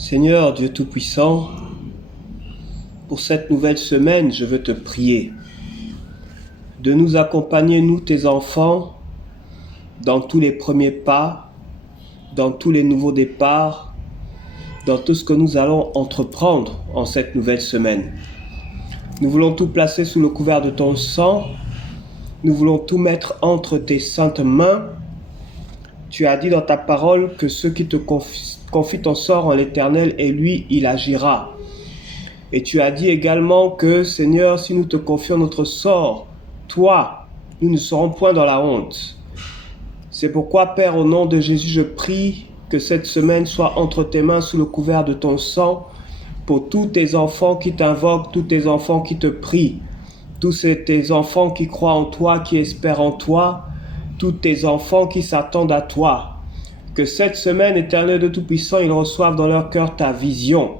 Seigneur Dieu Tout-Puissant, pour cette nouvelle semaine, je veux te prier de nous accompagner, nous tes enfants, dans tous les premiers pas, dans tous les nouveaux départs, dans tout ce que nous allons entreprendre en cette nouvelle semaine. Nous voulons tout placer sous le couvert de ton sang, nous voulons tout mettre entre tes saintes mains. Tu as dit dans ta parole que ceux qui te confient ton sort en l'Éternel, et lui, il agira. Et tu as dit également que, Seigneur, si nous te confions notre sort, toi, nous ne serons point dans la honte. C'est pourquoi, Père, au nom de Jésus, je prie que cette semaine soit entre tes mains sous le couvert de ton sang pour tous tes enfants qui t'invoquent, tous tes enfants qui te prient, tous tes enfants qui croient en toi, qui espèrent en toi, tous tes enfants qui s'attendent à toi. Que cette semaine, Éternel de Tout-Puissant, ils reçoivent dans leur cœur ta vision,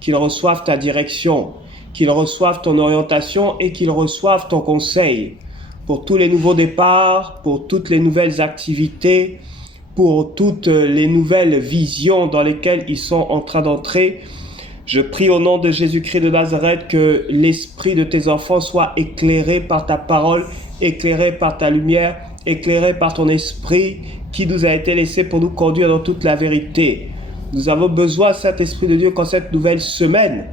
qu'ils reçoivent ta direction, qu'ils reçoivent ton orientation et qu'ils reçoivent ton conseil pour tous les nouveaux départs, pour toutes les nouvelles activités, pour toutes les nouvelles visions dans lesquelles ils sont en train d'entrer. Je prie au nom de Jésus-Christ de Nazareth que l'esprit de tes enfants soit éclairé par ta parole, éclairé par ta lumière, éclairé par ton esprit qui nous a été laissé pour nous conduire dans toute la vérité. Nous avons besoin, Saint-Esprit de Dieu, qu'en cette nouvelle semaine,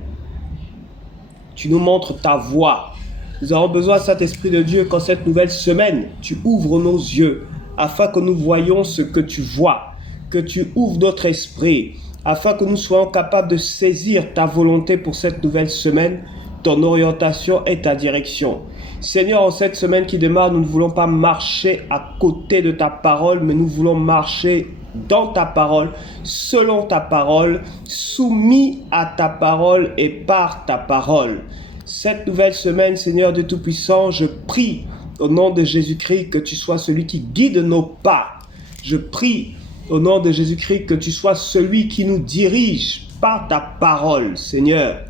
tu nous montres ta voie. Nous avons besoin, Saint-Esprit de Dieu, qu'en cette nouvelle semaine, tu ouvres nos yeux afin que nous voyions ce que tu vois, que tu ouvres notre esprit, afin que nous soyons capables de saisir ta volonté pour cette nouvelle semaine, ton orientation et ta direction. Seigneur, en cette semaine qui démarre, nous ne voulons pas marcher à côté de ta parole, mais nous voulons marcher dans ta parole, selon ta parole, soumis à ta parole et par ta parole. Cette nouvelle semaine, Seigneur Dieu Tout-Puissant, je prie au nom de Jésus-Christ que tu sois celui qui guide nos pas. Je prie au nom de Jésus-Christ que tu sois celui qui nous dirige par ta parole, Seigneur.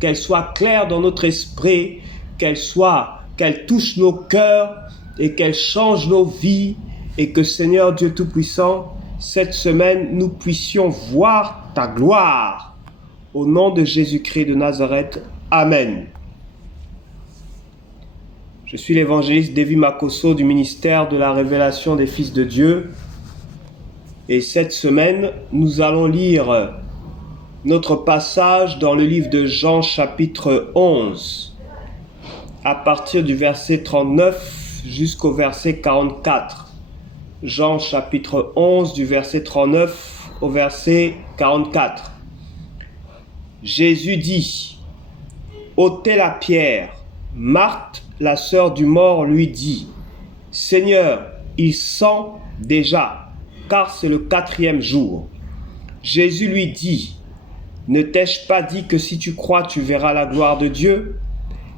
Qu'elle soit claire dans notre esprit, qu'elle touche nos cœurs et qu'elle change nos vies et que, Seigneur Dieu Tout-Puissant, cette semaine, nous puissions voir ta gloire. Au nom de Jésus-Christ de Nazareth, Amen. Je suis l'évangéliste Davy Makosso du ministère de la Révélation des Fils de Dieu. Et cette semaine, nous allons lire notre passage dans le livre de Jean chapitre 11, à partir du verset 39 jusqu'au verset 44. Jean chapitre 11 du verset 39 au verset 44. Jésus dit, « ôtez la pierre. » Marthe, la sœur du mort, lui dit, « Seigneur, il sent déjà, car c'est le 4e jour. » Jésus lui dit, « Ne t'ai-je pas dit que si tu crois, tu verras la gloire de Dieu ?»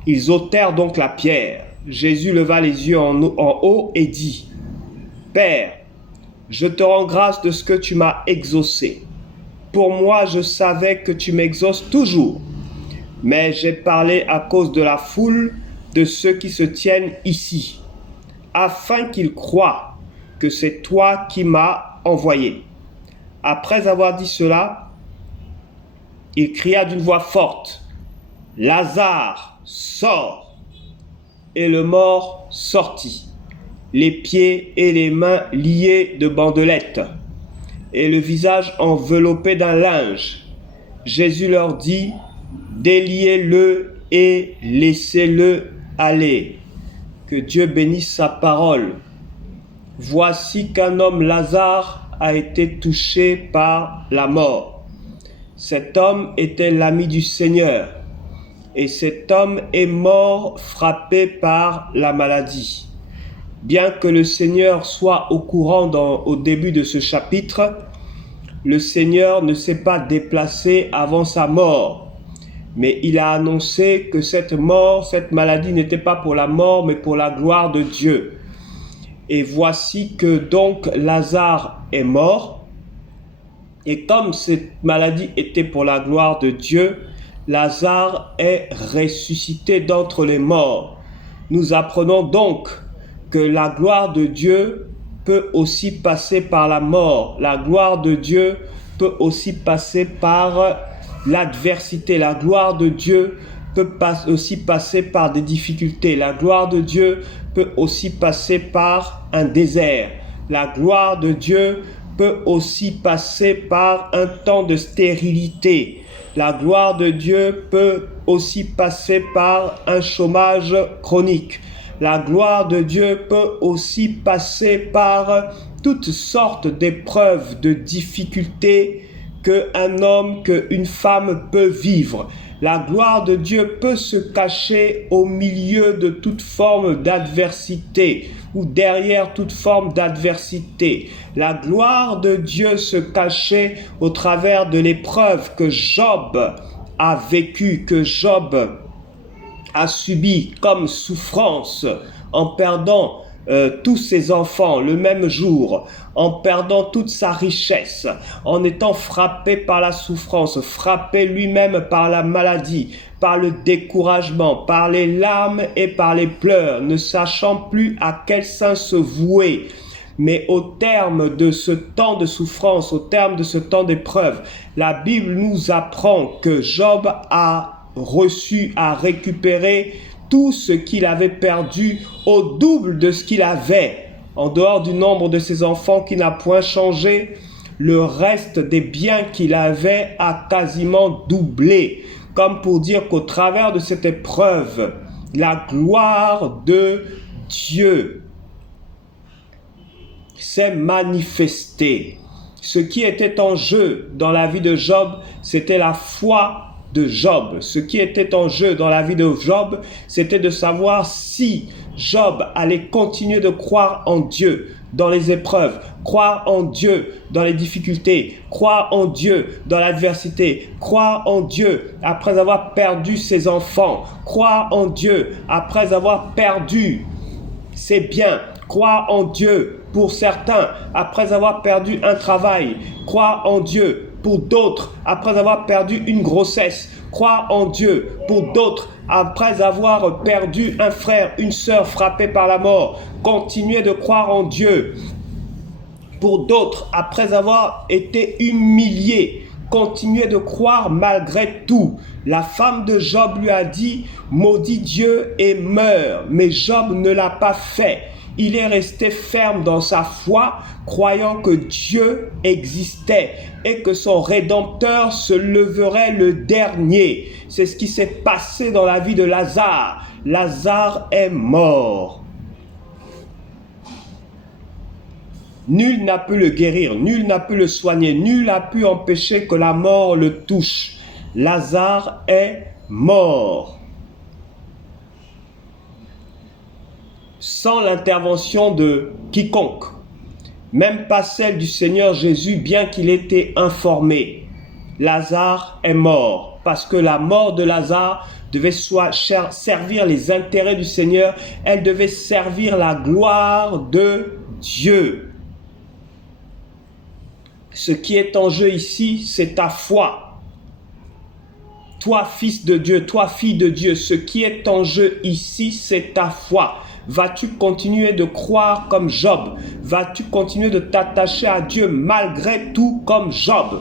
Ils ôtèrent donc la pierre. Jésus leva les yeux en haut et dit, « Père, je te rends grâce de ce que tu m'as exaucé. Pour moi, je savais que tu m'exauces toujours, mais j'ai parlé à cause de la foule de ceux qui se tiennent ici, afin qu'ils croient que c'est toi qui m'as envoyé. » Après avoir dit cela, il cria d'une voix forte, « Lazare, sors !» Et le mort sortit, les pieds et les mains liés de bandelettes, et le visage enveloppé d'un linge. Jésus leur dit, « Déliez-le et laissez-le aller. » Que Dieu bénisse sa parole. Voici qu'un homme, Lazare, a été touché par la mort. Cet homme était l'ami du Seigneur, et cet homme est mort frappé par la maladie. Bien que le Seigneur soit au courant au début de ce chapitre, le Seigneur ne s'est pas déplacé avant sa mort. Mais il a annoncé que cette maladie n'était pas pour la mort, mais pour la gloire de Dieu. Et voici que donc Lazare est mort. Et comme cette maladie était pour la gloire de Dieu, Lazare est ressuscité d'entre les morts. Nous apprenons donc que la gloire de Dieu peut aussi passer par la mort. La gloire de Dieu peut aussi passer par l'adversité. La gloire de Dieu peut aussi passer par des difficultés. La gloire de Dieu peut aussi passer par un désert. La gloire de Dieu peut aussi passer par un temps de stérilité. La gloire de Dieu peut aussi passer par un chômage chronique. La gloire de Dieu peut aussi passer par toutes sortes d'épreuves, de difficultés qu'un homme, qu'une femme peut vivre. La gloire de Dieu peut se cacher au milieu de toute forme d'adversité ou derrière toute forme d'adversité. La gloire de Dieu se cachait au travers de l'épreuve que Job a vécue, que Job a subi comme souffrance en perdant tous ses enfants le même jour, en perdant toute sa richesse, en étant frappé par la souffrance, frappé lui-même par la maladie, par le découragement, par les larmes et par les pleurs, ne sachant plus à quel saint se vouer. Mais au terme de ce temps de souffrance, au terme de ce temps d'épreuve, la Bible nous apprend que Job a reçu, a récupéré tout ce qu'il avait perdu au double de ce qu'il avait. En dehors du nombre de ses enfants qui n'a point changé, le reste des biens qu'il avait a quasiment doublé. Comme pour dire qu'au travers de cette épreuve, la gloire de Dieu s'est manifestée. Ce qui était en jeu dans la vie de Job, c'était la foi de Job. Ce qui était en jeu dans la vie de Job, c'était de savoir si Job allait continuer de croire en Dieu dans les épreuves, croire en Dieu dans les difficultés, croire en Dieu dans l'adversité, croire en Dieu après avoir perdu ses enfants, croire en Dieu après avoir perdu ses biens, croire en Dieu pour certains après avoir perdu un travail, croire en Dieu pour d'autres après avoir perdu une grossesse, croire en Dieu pour d'autres après avoir perdu un frère, une sœur frappés par la mort, continuer de croire en Dieu pour d'autres après avoir été humiliés, continuer de croire malgré tout. La femme de Job lui a dit « Maudis Dieu et meurs », mais Job ne l'a pas fait. Il est resté ferme dans sa foi, croyant que Dieu existait et que son Rédempteur se leverait le dernier. C'est ce qui s'est passé dans la vie de Lazare. Lazare est mort. Nul n'a pu le guérir, nul n'a pu le soigner, nul n'a pu empêcher que la mort le touche. Lazare est mort. Sans l'intervention de quiconque, même pas celle du Seigneur Jésus, bien qu'il ait été informé. Lazare est mort, parce que la mort de Lazare devait servir les intérêts du Seigneur, elle devait servir la gloire de Dieu. Ce qui est en jeu ici, c'est ta foi. Toi, fils de Dieu, toi, fille de Dieu, ce qui est en jeu ici, c'est ta foi. Vas-tu continuer de croire comme Job? Vas-tu continuer de t'attacher à Dieu malgré tout comme Job?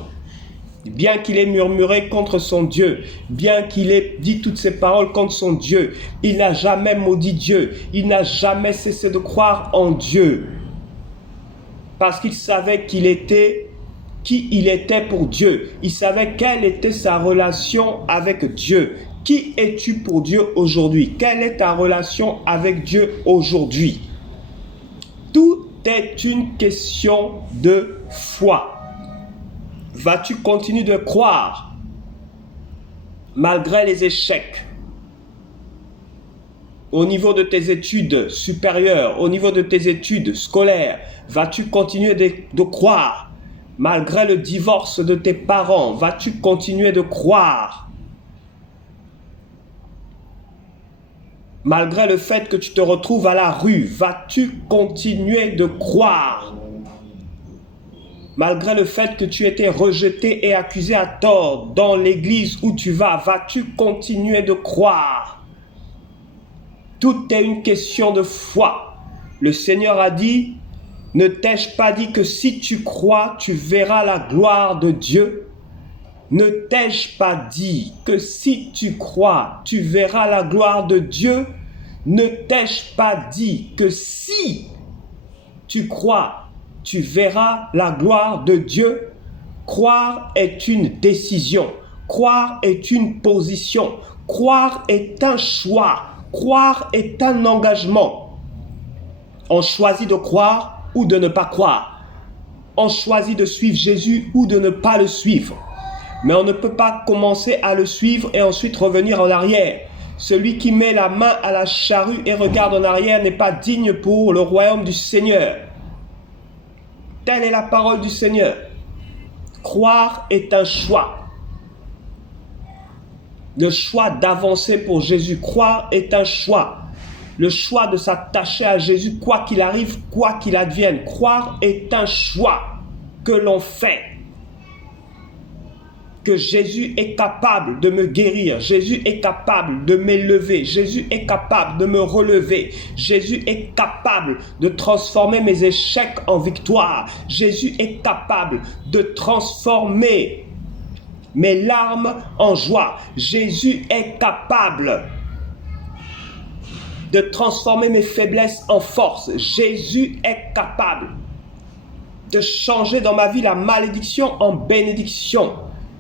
Bien qu'il ait murmuré contre son Dieu, bien qu'il ait dit toutes ces paroles contre son Dieu, il n'a jamais maudit Dieu, il n'a jamais cessé de croire en Dieu. Parce qu'il savait qui il était pour Dieu. Il savait quelle était sa relation avec Dieu. Qui es-tu pour Dieu aujourd'hui? Quelle est ta relation avec Dieu aujourd'hui? Tout est une question de foi. Vas-tu continuer de croire malgré les échecs? Au niveau de tes études supérieures, au niveau de tes études scolaires, vas-tu continuer de croire? Malgré le divorce de tes parents, vas-tu continuer de croire? Malgré le fait que tu te retrouves à la rue, vas-tu continuer de croire? Malgré le fait que tu aies été rejeté et accusé à tort dans l'église où tu vas-tu continuer de croire? Tout est une question de foi. Le Seigneur a dit, Ne t'ai-je pas dit que si tu crois, tu verras la gloire de Dieu? Ne t'ai-je pas dit que si tu crois, tu verras la gloire de Dieu? Ne t'ai-je pas dit que si tu crois, tu verras la gloire de Dieu? Croire est une décision. Croire est une position. Croire est un choix. Croire est un engagement. On choisit de croire ou de ne pas croire. On choisit de suivre Jésus ou de ne pas le suivre. Mais on ne peut pas commencer à le suivre et ensuite revenir en arrière. Celui qui met la main à la charrue et regarde en arrière n'est pas digne pour le royaume du Seigneur. Telle est la parole du Seigneur. Croire est un choix. Le choix d'avancer pour Jésus. Croire est un choix. Le choix de s'attacher à Jésus, quoi qu'il arrive, quoi qu'il advienne. Croire est un choix que l'on fait. Que Jésus est capable de me guérir. Jésus est capable de m'élever. Jésus est capable de me relever. Jésus est capable de transformer mes échecs en victoire. Jésus est capable de transformer mes larmes en joie. Jésus est capable de transformer mes faiblesses en force. Jésus est capable de changer dans ma vie la malédiction en bénédiction.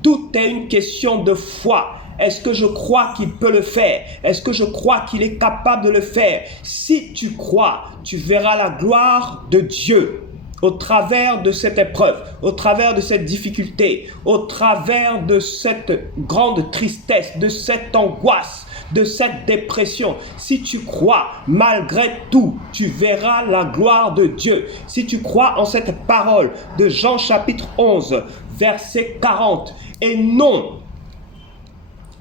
Tout est une question de foi. Est-ce que je crois qu'il peut le faire? Est-ce que je crois qu'il est capable de le faire? Si tu crois, tu verras la gloire de Dieu au travers de cette épreuve, au travers de cette difficulté, au travers de cette grande tristesse, de cette angoisse, de cette dépression. Si tu crois, malgré tout, tu verras la gloire de Dieu. Si tu crois en cette parole de Jean chapitre 11, verset 40, et non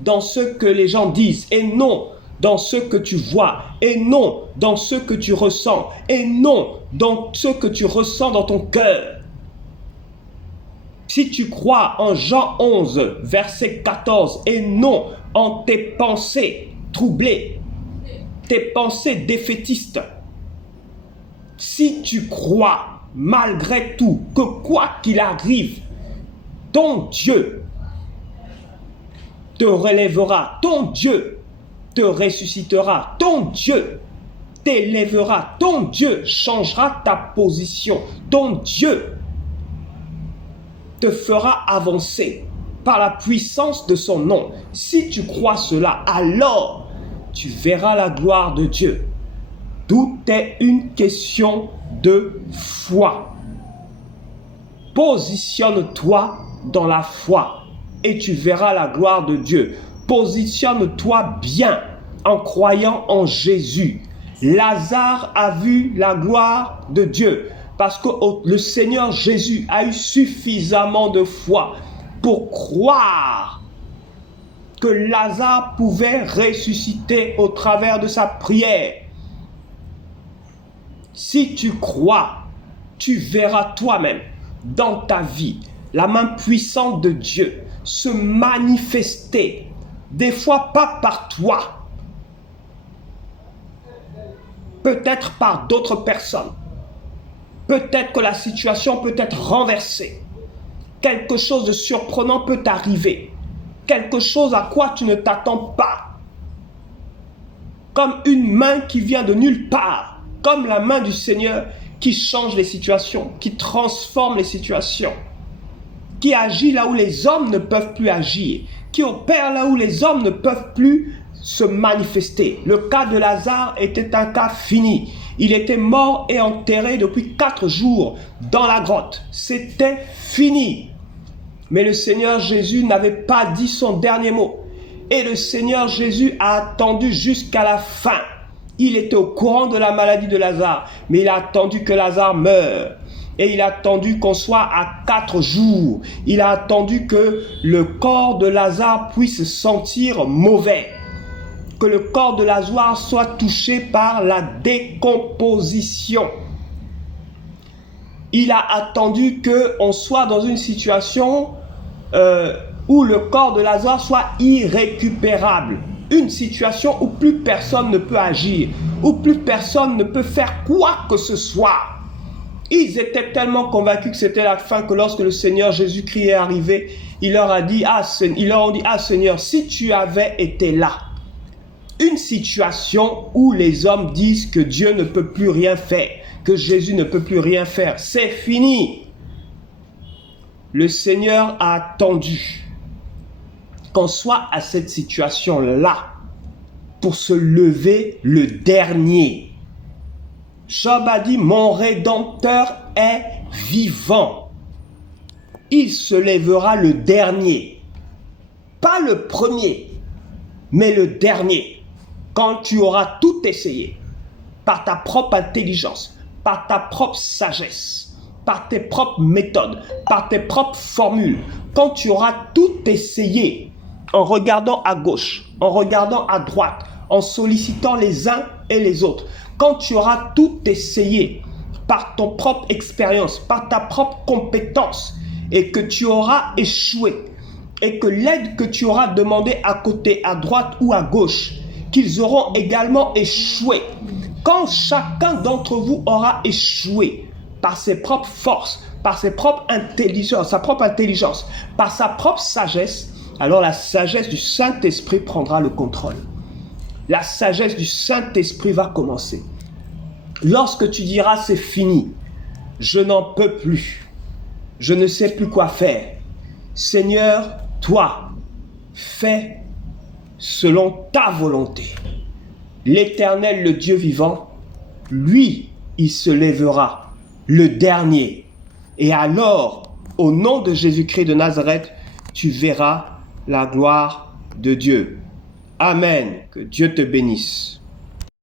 dans ce que les gens disent, et non dans ce que tu vois, et non dans ce que tu ressens, et non dans ce que tu ressens dans ton cœur. Si tu crois en Jean 11, verset 14, et non en tes pensées troublées, tes pensées défaitistes, si tu crois malgré tout que quoi qu'il arrive, ton Dieu te relèvera, ton Dieu te ressuscitera, ton Dieu t'élèvera, ton Dieu changera ta position, ton Dieu te fera avancer par la puissance de son nom. Si tu crois cela, alors tu verras la gloire de Dieu. Tout est une question de foi. Positionne-toi dans la foi et tu verras la gloire de Dieu. Positionne-toi bien en croyant en Jésus. Lazare a vu la gloire de Dieu parce que le Seigneur Jésus a eu suffisamment de foi pour croire que Lazare pouvait ressusciter au travers de sa prière. Si tu crois, tu verras toi-même dans ta vie la main puissante de Dieu se manifester, des fois pas par toi, peut-être par d'autres personnes. Peut-être que la situation peut être renversée. Quelque chose de surprenant peut arriver. Quelque chose à quoi tu ne t'attends pas. Comme une main qui vient de nulle part. Comme la main du Seigneur qui change les situations, qui transforme les situations. Qui agit là où les hommes ne peuvent plus agir. Qui opère là où les hommes ne peuvent plus se manifester. Le cas de Lazare était un cas fini. Il était mort et enterré depuis 4 jours dans la grotte. C'était fini. Mais le Seigneur Jésus n'avait pas dit son dernier mot. Et le Seigneur Jésus a attendu jusqu'à la fin. Il était au courant de la maladie de Lazare, mais il a attendu que Lazare meure. Et il a attendu qu'on soit à 4 jours. Il a attendu que le corps de Lazare puisse sentir mauvais. Que le corps de Lazare soit touché par la décomposition. Il a attendu qu'on soit dans une situation où le corps de Lazare soit irrécupérable. Une situation où plus personne ne peut agir, où plus personne ne peut faire quoi que ce soit. Ils étaient tellement convaincus que c'était la fin que lorsque le Seigneur Jésus-Christ est arrivé, il leur a dit, ils leur ont dit, ah Seigneur, si tu avais été là, une situation où les hommes disent que Dieu ne peut plus rien faire, que Jésus ne peut plus rien faire, c'est fini. Le Seigneur a attendu qu'on soit à cette situation-là pour se lever le dernier. Job a dit, mon Rédempteur est vivant. Il se lèvera le dernier. Pas le premier, mais le dernier. Quand tu auras tout essayé, par ta propre intelligence, par ta propre sagesse, par tes propres méthodes, par tes propres formules, quand tu auras tout essayé, en regardant à gauche, en regardant à droite, en sollicitant les uns et les autres, quand tu auras tout essayé par ton propre expérience, par ta propre compétence, et que tu auras échoué, et que l'aide que tu auras demandée à côté, à droite ou à gauche, qu'ils auront également échoué. Quand chacun d'entre vous aura échoué par ses propres forces, par ses propres intelligences, sa propre intelligence, par sa propre sagesse, alors la sagesse du Saint-Esprit prendra le contrôle. La sagesse du Saint-Esprit va commencer. Lorsque tu diras c'est fini, je n'en peux plus, je ne sais plus quoi faire. Seigneur, toi, fais selon ta volonté. L'Éternel, le Dieu vivant, lui, il se lèvera, le dernier. Et alors, au nom de Jésus-Christ de Nazareth, tu verras la gloire de Dieu. Amen. Que Dieu te bénisse.